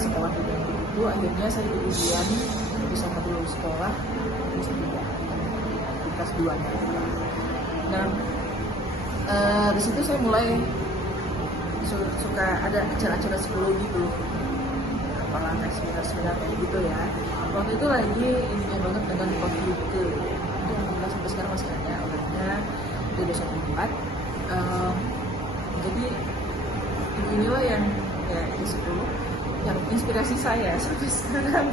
sekolah itu akhirnya saya ikut ujian bisa lulus sekolah terus tidak di kelas 2 nya. Nah di situ saya mulai suka ada acara-acara psikologi tuh, apalah seminar kayak gitu ya. Waktu itu lagi intinya banget dengan konflik itu yang sampai sekarang masih ada obatnya di 214. Jadi inilah yang ya itu 10 yang inspirasi saya sampai sekarang.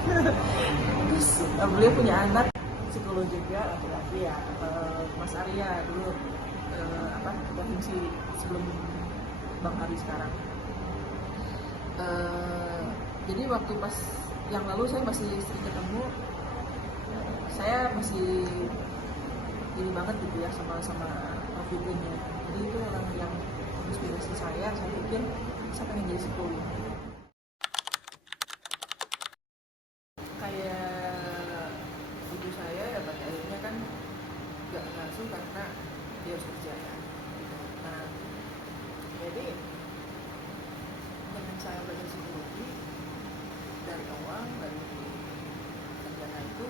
Terus beliau punya anak psikolog juga laki-laki ya, Mas Arya dulu ketua himsi sebelum Bang Ari sekarang. Jadi waktu pas yang lalu saya masih sering ketemu, saya masih ini banget gitu ya sama Fidennya. Jadi itu orang yang inspirasi saya pikir saya pengen jadi psikolog. Kayak ibu saya ya pada akhirnya kan nggak ngasuh karena dia harus kerja ya. Nah jadi dengan saya belajar psikologi dari awal dari sarjana itu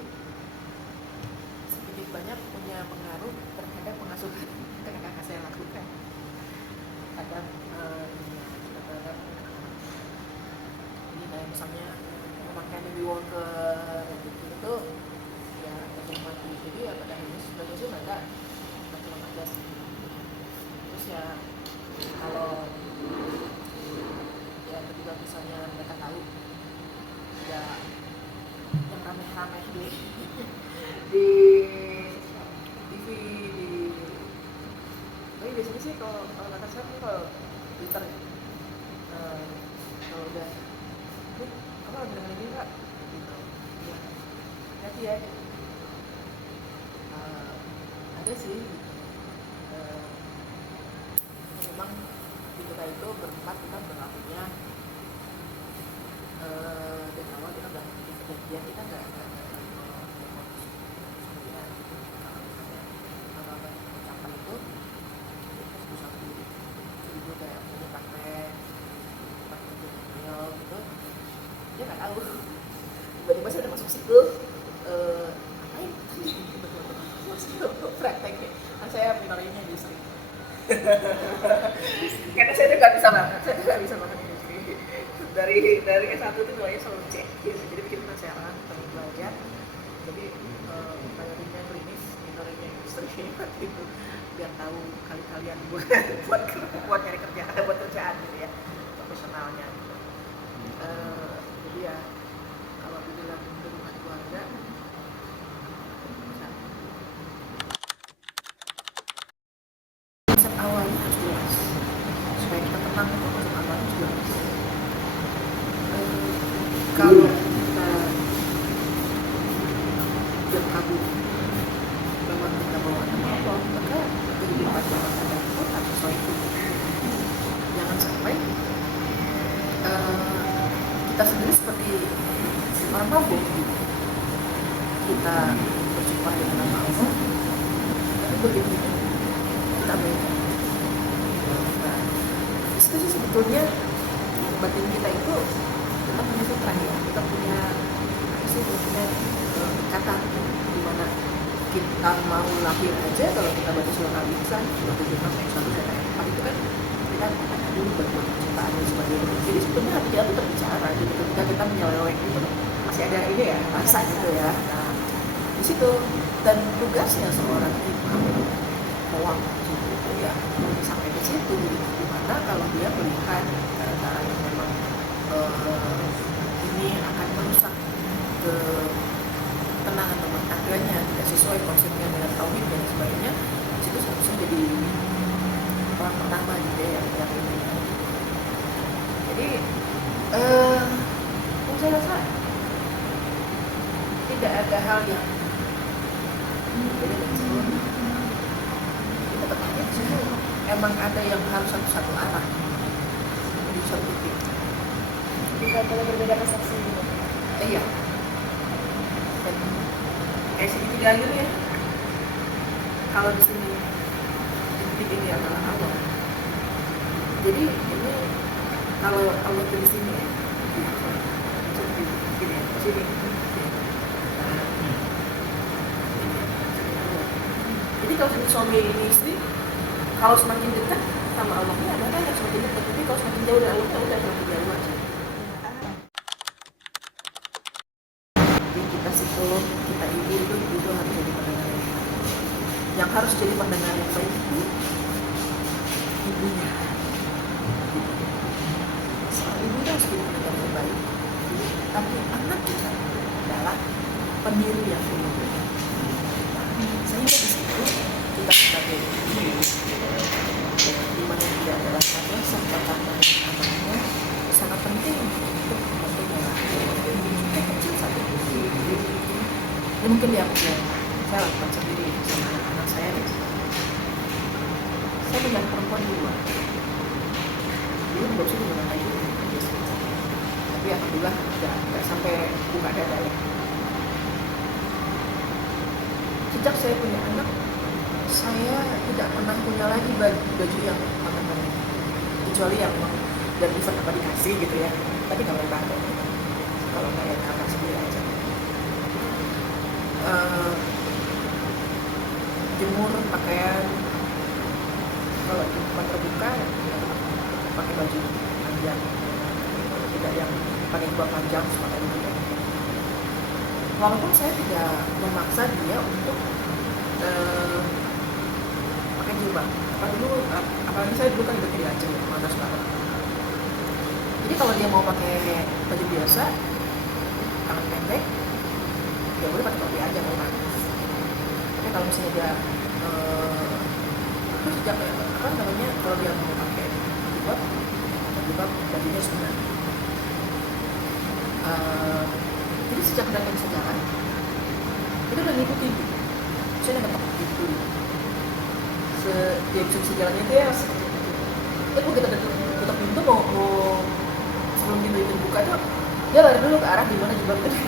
sedikit banyak punya pengaruh terhadap pengasuhan yang kakak saya lakukan. Kadang ini kayak misalnya pemakaian baby walker gitu ya mati. Jadi ya pada akhirnya sebenarnya sih mereka cuma aja sih. Terus ya kalau ya ketika misalnya mereka tahu ya yang rame-rame di TV tapi biasanya sih kalau kata saya tuh kalau Twitter ya kalau udah kamu lagi dengerin ini nggak gitu ya hati ya ada sih memang di kita itu berempat kita berlakunya dari awal kita udah kejadian kita nggak ucapan itu satu itu kayak punya pakai email gitu dia nggak tahu tiba-tiba saya udah masuk situ ngapain masuk praktek kan saya minorinya di sini karena saya tuh nggak bisa banget industri dari S1 itu mulainya selalu cek gitu. Jadi bikin penasaran pengen belajar jadi minorinya klinis minorinya industri gitu biar tahu kalian buat nyari kerjaan buat kerjaan gitu ya profesionalnya gitu. Jadi ya kalau dibilang hubungan keluarga konsep awalnya harus jelas supaya kita tenang itu konsep awalnya jelas. Kalau kita yang kabur memang kita bawa nama Allah maka kehidupan yang ada pun harus sesuai itu. Jangan sampai kita sendiri seperti orang mabuk gitu. Kita berjumpa dengan nama Allah tapi begitu kita beda. Nah, itu sih sebetulnya batin kita itu kita punya fitrah ya, kita punya ikatan di mana kita mau lahir aja kalau kita baca surah Al-Insan 25 ayat 1 sampai 4 itu kan kita ada dulu bagaimana penciptaan dan sebagainya. Jadi sebetulnya hati kita tetap bicara gitu ketika kita menyeleweng gitu masih ada ini ya rasa gitu ya. Nah di situ dan tugasnya seorang imam mewakili itu ya sampai ke situ dimana kalau dia melihat cara yang memang ini akan merusak ketenangan rumah tangganya tidak sesuai konsepnya dengan tauhid dan sebagainya, itu seharusnya jadi orang pertama gitu ya yang ini. Jadi saya rasa tidak ada hal yang beda dari sebelumnya. Kita bertanya di situ emang ada yang harus satu arah di satu titik. Tidak boleh berbeda persepsi gitu. Iya. Dan kayak segitiga akhir ya. Kalau di sini titik ini adalah Allah. Jadi ini kalau Allah di sini ya, jadi jadi kalau suami ini istri kalau semakin dekat sama Allahnya ada yang semakin dekat, tapi kalau semakin jauh dari Allah udah semakin jauh aja. Jadi kita psikolog, kita ibu itu harus jadi pendengar yang harus jadi pendengar yang baik itu ibunya. Soal ibu harus jadi pendengar yang baik, tapi anak kita adalah peniru yang baik. Sehingga di situ kita sebagai ibu di mana dia adalah madrasah pertama anaknya sangat penting untuk membantu kecil saja. Ini mungkin dia saya lakukan sendiri sama anak saya. Saya punya perempuan dua. Dulu belum sih dengan lagi, tapi alhamdulillah nggak sampai buka dada ya. Sejak saya punya anak, saya tidak pernah punya lagi baju yang kecuali yang dari event apa dikasih gitu ya. Tapi nggak pernah ada. Kalau nggak ya kamar sendiri aja. Jemur pakaian, kalau di tempat terbuka ya, pakai baju panjang, tidak yang pakai baju panjang seperti itu. Walaupun saya tidak memaksa dia untuk pakai jilbab. Apalagi saya dulu kan udah di Aceh, panas banget. Jadi kalau dia mau pakai baju biasa, tangan pendek, ya boleh pakai topi aja kalau panas. Tapi kalau misalnya dia terus sejak kalau dia mau pakai jilbab bajunya sunat. Jadi sejak mereka bisa jalan, kita udah ngikutin. Saya udah ngetok gitu. Dia bisa jalannya itu ya mau kita tutup pintu mau sebelum pintu itu buka tuh dia lari dulu ke arah dimana jilbab itu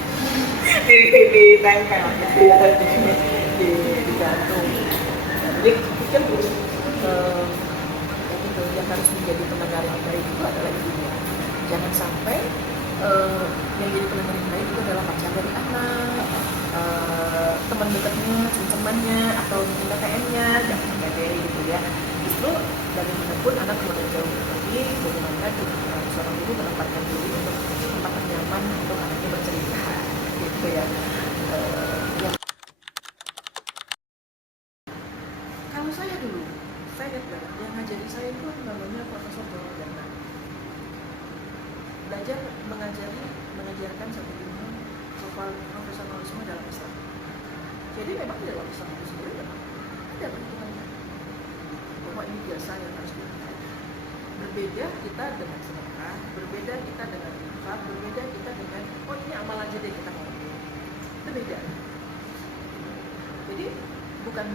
ditempel gitu ya di jantung. Jadi kan yang harus menjadi pendengar yang baik itu adalah ibunya. Jangan sampai yang jadi pendengar yang baik itu adalah pacar dari anak, teman dekatnya, temannya, atau PTN-nya, jangan sampai deh gitu ya. Justru bagaimanapun anak kemudian jauh pergi, bagaimana seorang ibu menempatkan diri untuk tempat yang nyaman untuk anaknya bercerita, gitu ya. Kalau saya dulu, saya ingat banget yang ngajari saya itu namanya Profesor Jawardana. Belajar mengajarkan satu ilmu soal profesionalisme dalam Islam. Jadi memang di dalam Islam itu sendiri memang ada perhitungannya bahwa ini biasa yang harus dilakukan. Berbeda kita dengan sedekah, berbeda kita dengan infak, berbeda kita dengan ini amal aja deh kita mau. Berbeda. Jadi bukan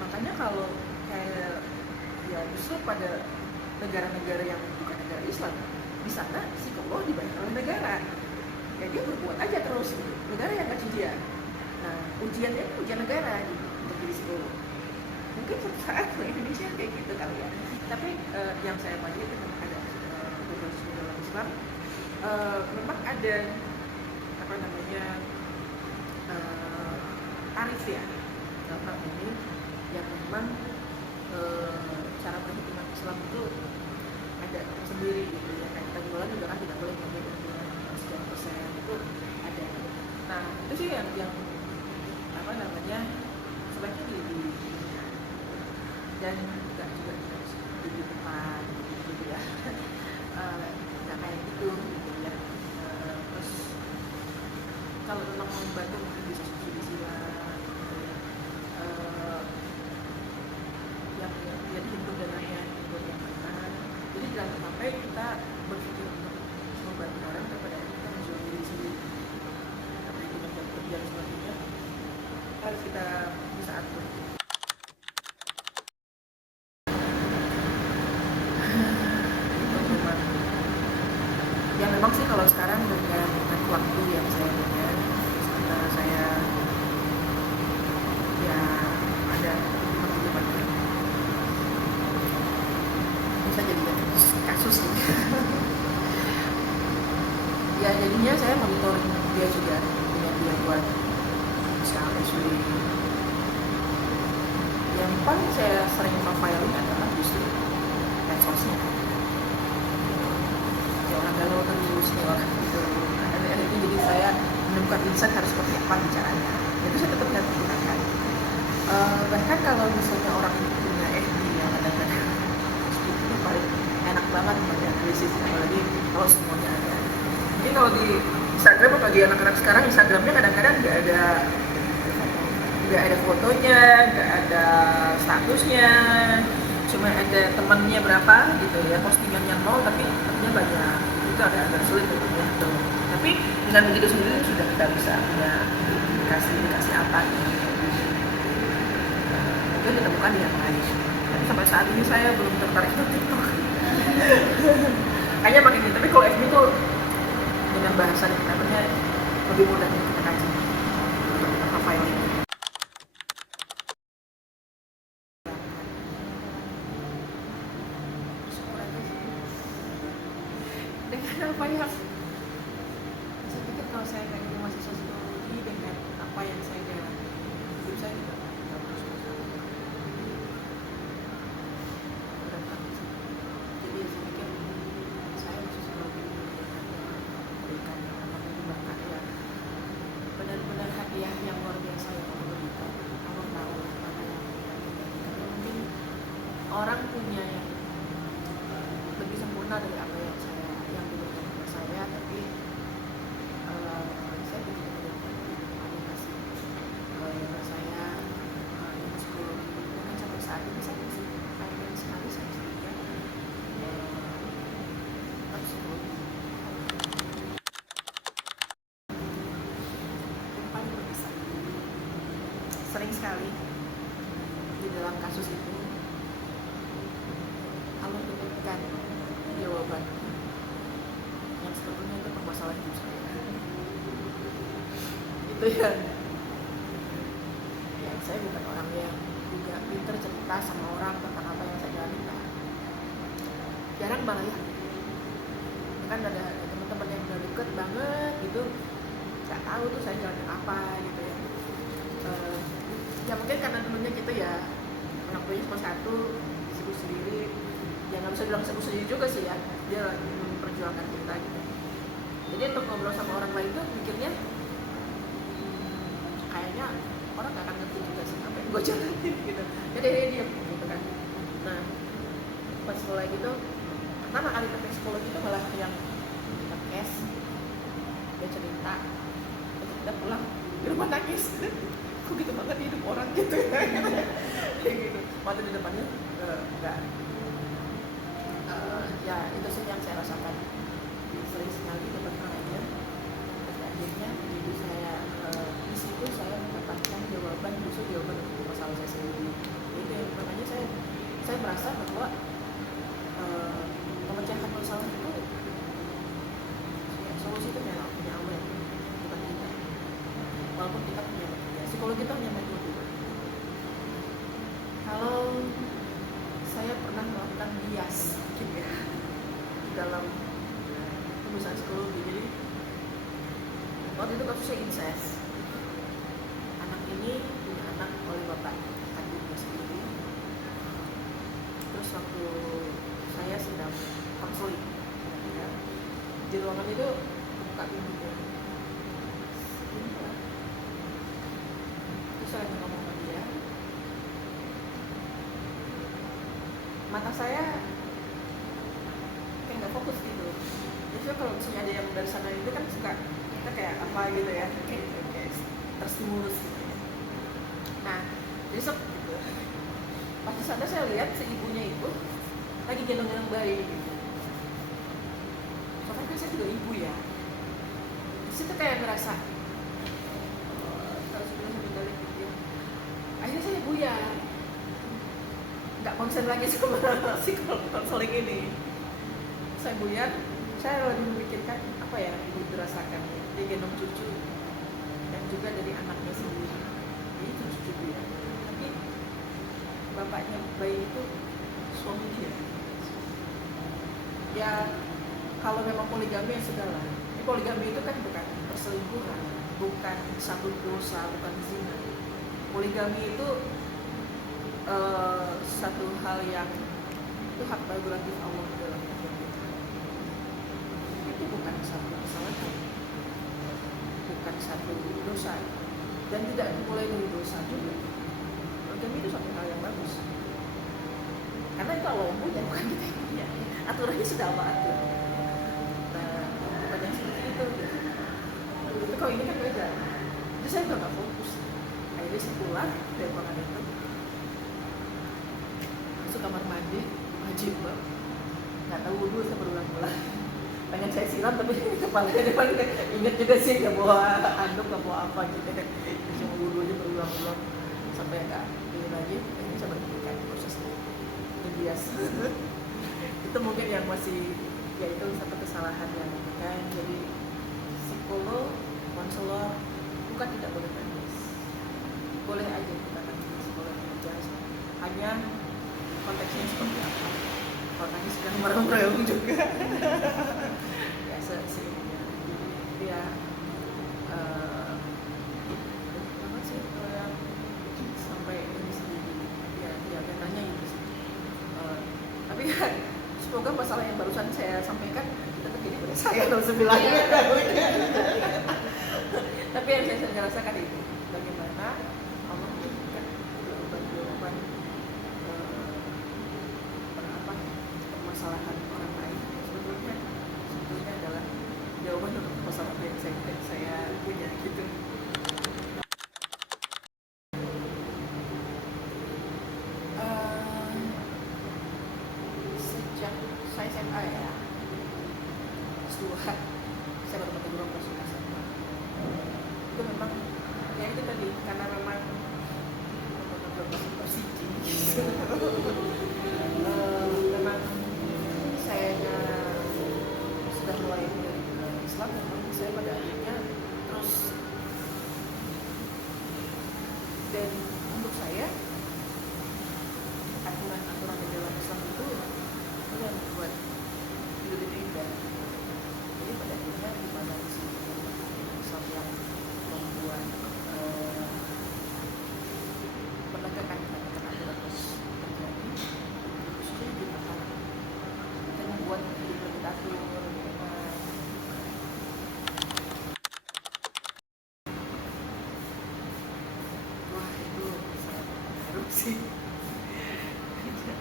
makanya kalau kayak ya justru pada negara-negara yang bukan negara Islam, di sana psikolog dibayar oleh negara. Ya dia berbuat aja terus, negara yang gaji dia. Nah, ujiannya itu ujian negara gitu, untuk jadi psikolog. Mungkin suatu saat di Indonesia kayak gitu kali ya. Tapi yang saya pelajari itu memang ada profesionalisme dalam Islam. Memang ada tarif ya dalam hal ini yang memang cara perhitungan Islam itu ada sendiri gitu ya. Kayak kita jualan juga kan tidak boleh ngambil sekian persen itu ada. Nah itu sih yang sebaiknya dan juga di depan gitu ya. Nggak kayak gitu ya. Terus kalau memang mau membantu mungkin bisa subsidi silang gitu ya. Yang dihimpun dananya himpun yang mana. Jadi jangan sampai kita berpikir untuk membantu orang daripada kita menjual diri sendiri. Karena itu membuat kerjaan selanjutnya harus kita bisa atur. Ya memang sih kalau sekarang dengan waktu yang saya punya, sementara saya ya ada perkembangan bisa jadi kasus ini. Ya jadinya saya monitoring dia juga, punya dia buat misal SW. Yang paling saya sering profiling adalah justru medsosnya. Ya orang galau terus nih orang gitu. Nah, dari itu jadi saya menemukan insight harus seperti apa bicaranya. Itu saya tetap nggak gunakan. Bahkan kalau misalnya orang itu punya FB yang kadang-kadang itu paling enak banget buat analisis, apalagi kalau semuanya ada. Jadi kalau di Instagram bagi anak-anak sekarang Instagramnya kadang-kadang nggak ada fotonya, nggak ada statusnya, cuma ada temennya berapa gitu ya, postingannya nol tapi temennya banyak, itu agak sulit ya gitu. Tapi dengan begitu sendiri sudah kita bisa punya indikasi apa gitu. Itu ditemukan di yang lain. Tapi sampai saat ini saya belum tertarik untuk TikTok. Kayaknya makin gitu, tapi kalau FB itu dengan bahasa namanya lebih mudah untuk kita kaji untuk kita profiling. Dengan apa yang saya pikir kalau saya kayak gitu mahasiswa psikologi dengan apa yang saya jalani hidup saya juga nggak bagus. Jadi saya pikir saya masih psikologi memberikan bakat yang benar-benar hadiah yang luar biasa yang Allah berikan. Allah tahu mana yang karena mungkin orang punya yang lebih sempurna dari apa yang saya yang diberikan kepada saya, tapi saya begitu berterima kasih kepada saya yang psikologi mungkin sampai saat ini saya masih pengen sekali saya pikir tetap psikologi yang paling berkesan. Sering sekali di dalam kasus itu Allah memberikan jawaban yang sebetulnya itu permasalahan hidup saya. Itu ya saya bukan orang yang juga pinter cerita sama orang tentang apa yang saya jalani, nah. Jarang malah ya. Kan ada teman-teman yang udah deket banget gitu, nggak tahu tuh saya jalanin apa gitu ya. Ya mungkin karena dulunya gitu ya, anak tuanya cuma satu, sibuk sendiri. Ya nggak bisa bilang sibuk sendiri juga sih ya, dia lagi memperjuangkan kita gitu. Jadi untuk ngobrol sama orang lain tuh mikirnya kayaknya orang nggak akan ngerti juga sih apa yang gue jalanin gitu. Jadi dia diam gitu kan. Nah pas mulai gitu pertama kali ke psikologi itu malah yang kita kes, dia cerita, terus kita pulang di rumah nangis. Kok gitu banget hidup orang gitu ya. Kayak gitu. Waktu di depannya enggak. Ya itu sih yang saya rasakan. Sering sekali dapat lainnya. Terus akhirnya jadi saya di situ saya mendapatkan jawaban untuk masalah saya sendiri. Itu yang makanya saya merasa bahwa pemecahan masalah itu ya, solusi itu punya Allah, bukan kita. Walaupun kita punya metode, psikologi itu hanya metode. Kalau saya pernah melakukan bias gitu ya di dalam lulusan psikologi. Jadi waktu itu kasusnya incest. Anak ini punya anak oleh bapak kandungnya sendiri. Terus waktu saya sedang konseling ya, di ruangan itu buka pintunya, terus saya lagi ngomong sama dia, mata saya kayak nggak fokus gitu. Jadi kalau misalnya ada yang dari sana itu kan suka kita kayak apa gitu ya, kayak terstimulus gitu ya. Nah besok gitu pas di sana saya lihat si ibunya itu lagi gendong-gendong bayi gitu. Soalnya kan saya juga ibu ya, di situ kayak ngerasa kalau sudah sampai gitu ya. Akhirnya saya buyar, nggak konsen lagi sama si konseling ini. Saya buyar, saya lebih memikirkan apa ya ibu dirasakan, dia gendong cucu dan juga dari anaknya sendiri. Jadi itu cucu ya, tapi bapaknya bayi itu suami dia. Ya kalau memang poligami ya sudahlah, poligami itu kan bukan perselingkuhan, bukan satu dosa, bukan zina. Poligami itu satu hal yang itu hak prerogatif Allah dalam hidup kita. Itu bukan satu kesalahan, bukan satu dosa, dan tidak dimulai dari dosa juga. Poligami itu satu hal yang bagus, karena itu Allah yang punya, bukan kita yang punya. Aturannya sudah Allah atur. Nah, bukan yang seperti itu. Tapi kalau ini kan beda. Jadi saya udah gak fokus. Akhirnya saya pulang dari ruangan itu, masuk kamar mandi, jilbab, nggak tahu wudhu, saya berulang-ulang. Pengen saya siram tapi kepalanya depan inget juga sih, nggak bawa handuk, nggak bawa apa gitu. Cuma wudhu aja berulang-ulang sampai nggak ini lagi. Ini saya berhentikan prosesnya. Itu biasa. Itu mungkin yang masih, ya itu satu kesalahan yang kan. Jadi psikolog, konselor bukan tidak boleh nangis, boleh aja kita nangis, boleh aja, hanya konteksnya seperti apa. Kalau nangis kan merem-merem juga. Ya seringnya. Jadi ya apa sih kalau yang sampai ini sendiri, ya katanya itu sih. Tapi ya semoga masalah yang barusan saya sampaikan tetap jadi pada saya kalau sebilang. Tapi yang saya rasakan itu bagaimana Allah memberikan jawaban permasalahan orang lain. Sebetulnya adalah jawaban untuk masalah yang saya punya gitu. Sejak saya SMA ya, kelas 2 saya baru ketemu guru kelas 2 SMA. Itu memang ya itu tadi, karena memang persiji gitu. Memang saya sudah mulai dari Islam, memang saya pada akhirnya terus, dan untuk saya aturan-aturan di dalam Islam itu yang membuat hidup itu indah. Jadi pada akhirnya gimana sih Islam yang membuat penegakan aturan terus terjadi, khususnya di makanan, dan membuat hidup lebih teratur, lebih enak. Wah itu sangat berpengaruh sih.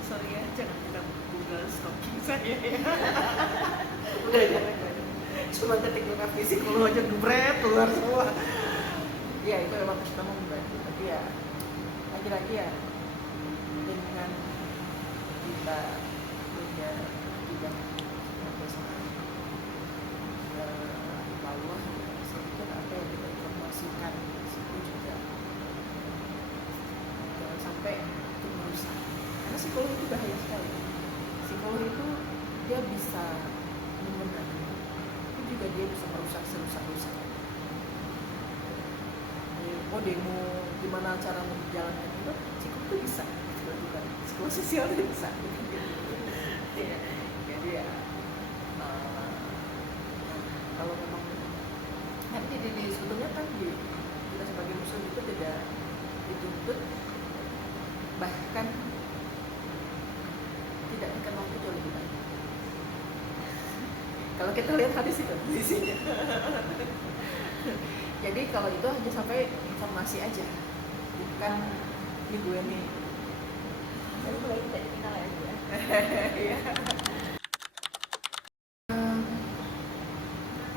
Sorry ya, jangan kita Google stalking saya ya. Udah jangan. Cuma ketik buka psikolog aja gebret keluar semua. Ya itu memang kita mau membantu, tapi ya lagi-lagi ya dengan kita punya tidak sampai bawah sedikit apa yang kita informasikan itu juga jangan sampai itu merusak, karena psikolog itu bahaya sekali. Psikolog itu dia bisa membenahi, itu juga dia bisa merusak serusak-rusak. Oh demo gimana cara menjalankan itu, psikolog itu bisa dilakukan, psikolog sosial itu bisa. Ya, jadi ya kalau memang nanti sebetulnya kan kita sebagai muslim itu tidak dituntut, bahkan tidak dikenal itu jauh lebih baik. Kalau kita lihat hadis itu isinya. Jadi kalau itu hanya sampai informasi aja, bukan ini gue nih. Tapi mulai tidak dikenal ya Bu ya. Iya.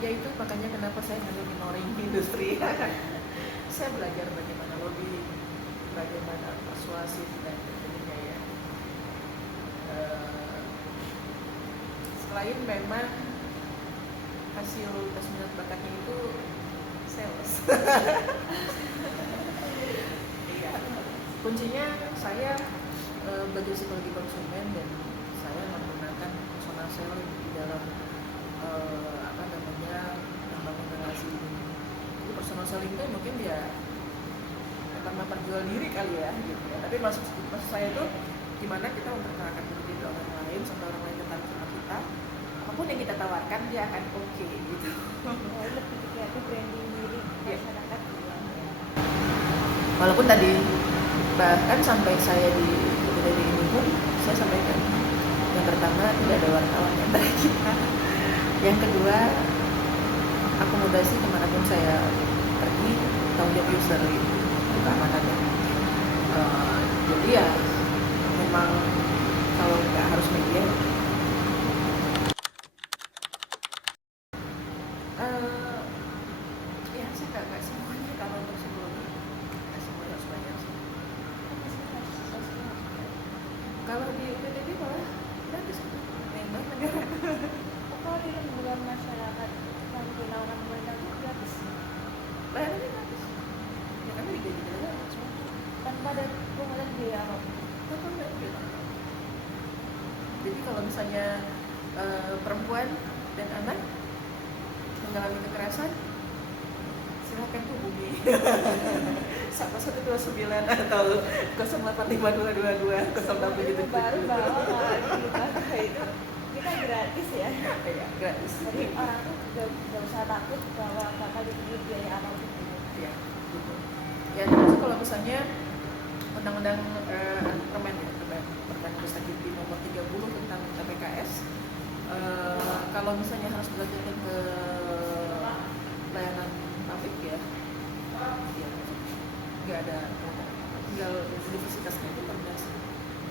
Ya itu makanya kenapa saya ngambil minoring industri. Saya belajar bagaimana lobby, bagaimana persuasif dan sebagainya ya. Selain memang hasil tes minat bakatnya itu sales. Iya. Kuncinya saya belajar psikologi konsumen, dan saya menggunakan personal selling di dalam membangun relasi ini. Jadi personal selling itu mungkin ya karena perjual diri kali ya, gitu ya. Tapi maksud saya itu gimana kita memperkenalkan diri ke orang lain sampai orang lain tertarik sama kita. Apapun yang kita kita tawarkan dia akan oke gitu. Oh, lebih kayak itu branding diri Iya. masyarakat bilang ya. Walaupun tadi bahkan sampai saya di dari ini pun saya sampaikan yang pertama tidak ada wartawan antara kita, yang kedua akomodasi kemanapun saya pergi tanggung jawab user gitu keamanannya. Jadi ya memang kalau nggak harus media ya saya nggak semuanya kalau untuk psikologi nggak semuanya harus bayar sih. Kan masih harus sosial. Kalau di PTB malah gratis gitu, main banget negara. Oh, kalau di lembaga masyarakat yang dinaungan pemerintah itu gratis Bayarannya gratis. Ya kami digaji negara semua. tanpa ada pungutan biaya apapun. Tanpa ada biaya. Jadi kalau misalnya perempuan dan anak mengalami kekerasan, silakan hubungi 1129 atau 085222 Itu baru bawa itu kita gratis ya. ya gratis. Jadi orang tuh juga gak usah takut bahwa bakal dipungut biaya apapun. Ya gitu. Ya terus kalau misalnya undang-undang Permen Dikti nomor 30 tentang TPKS, kalau misalnya harus dilanjutkan ke layanan publik ya nggak ada, tinggal universitasnya itu koordinasi.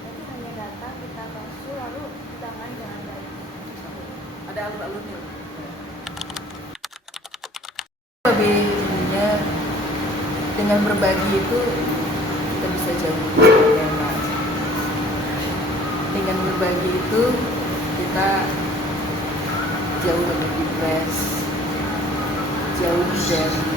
Jadi hanya datang kita konsul lalu ditangani dengan baik. Ada alur-alurnya. Lebih intinya dengan berbagi itu kita bisa jauh lebih hemat. Dengan berbagi itu kita jauh lebih depres, jauh dari